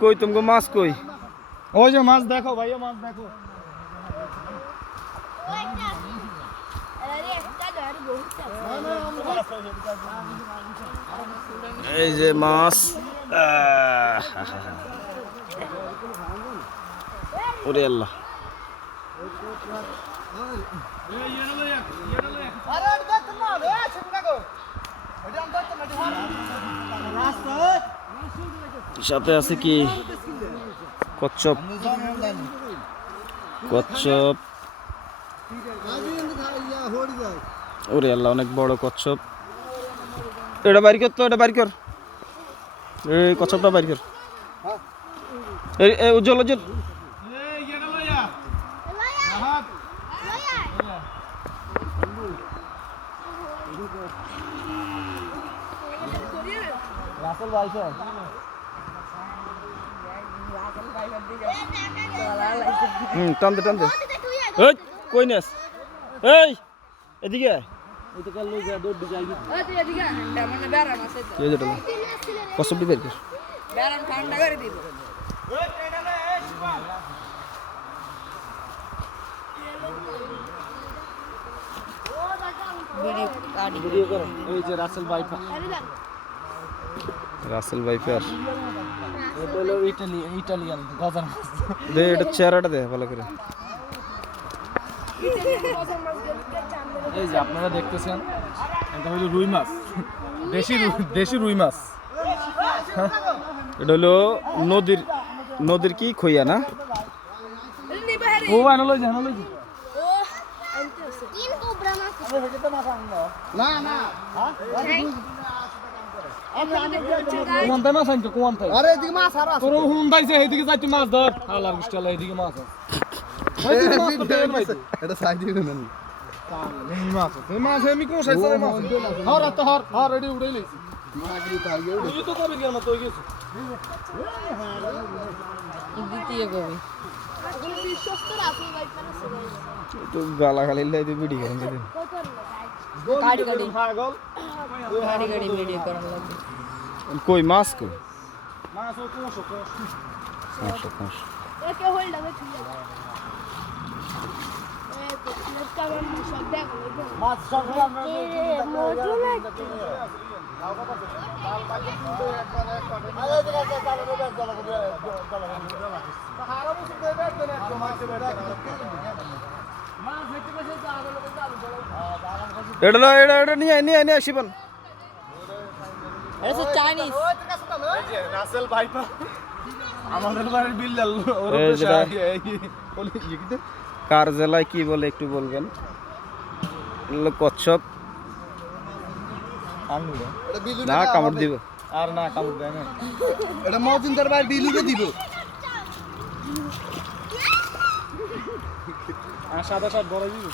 কই তুমি মাছ কই? ওই যে মাছ দেখো ভাইয়া, মাছ দেখো। এই যে মাছ, ওরে আল্লাহ। সাথে আছে কি কচ্ছপ, কচ্ছপ, ওরে আল্লাহ অনেক বড় কচ্ছপ। এটা বাইর কর তো, এটা বাইর কর, এই কচ্ছপটা বাইর কর। এই উজ্জ্বল উজ্জ্বল, টানতে টানতে। এই কই নেস, এই এদিকে কচ্ছপটি বের কর। এই যে রাসেল ভাইপার, রাসেল ভাইপার, এটা হলো ইটালিয়ান গজার মাছ। দে এটা চেহারাটা দে ভালো করে। এই যে আপনারা দেখতেছেন, এটা হলো রুই মাছ, দেশি রুই মাছ। এটা হলো নদীর কি খইয়া না? ও আনলো যে না না কোনটা মাছ আনছো, কোনটা? আরে এদিকে মাছ আর আছে, তোর হুন্দাইছে এদিকে যাইতে মাছ ধর। আলার গুষ্টালা এদিকে মাছ আছে, এদিকে মাছ তো দেন ভাই, এটা সাইড দিকে নেন। এই মাছ এই মাছ আমি কোন সাইজ এর মাছ? হর তো হর রেডি উড়াই লইছি। মাগরি তাই উড়ে তো কবে গেল মত হই গেছে। দ্বিতীয় কবি তো গালা খালি লাই দি ভিডিও করেন দিন। গাড়ি ভিডিও করার লাগে। কই মাছ কই? মাছ ও কোন কোশ ওকে হোল্ড হবে ঠিক আছে। এই তো নেক্সট টাইম সব দেখো মাছ সব আমরা মোটু না এটা নিয়ে শিবন। এটা চাইনিজ রাসেল ভাইপার আমাদের বাড়ির বিল্লাল কার জেলায় কি বলে একটু বলবেন? কচ্ছপ না কামড় দিব, আর না কামড় দেয় না, এটা মজুমদার ভাই বিলুকে দিব। আর সাদা সব বড় দিব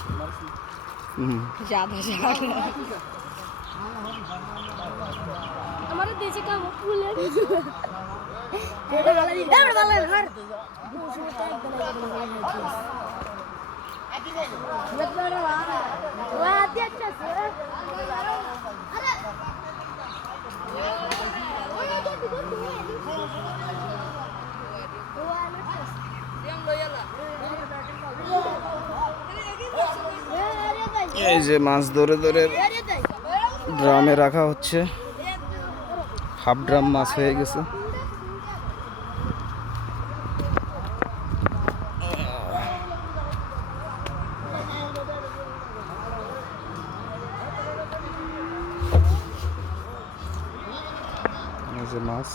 আমারে দেশে কাম ফুলে এই যে মাছ ধরে ধরে ড্রামে রাখা হচ্ছে, হাফ ড্রাম মাছ হয়ে গেছে। এই যে মাছ।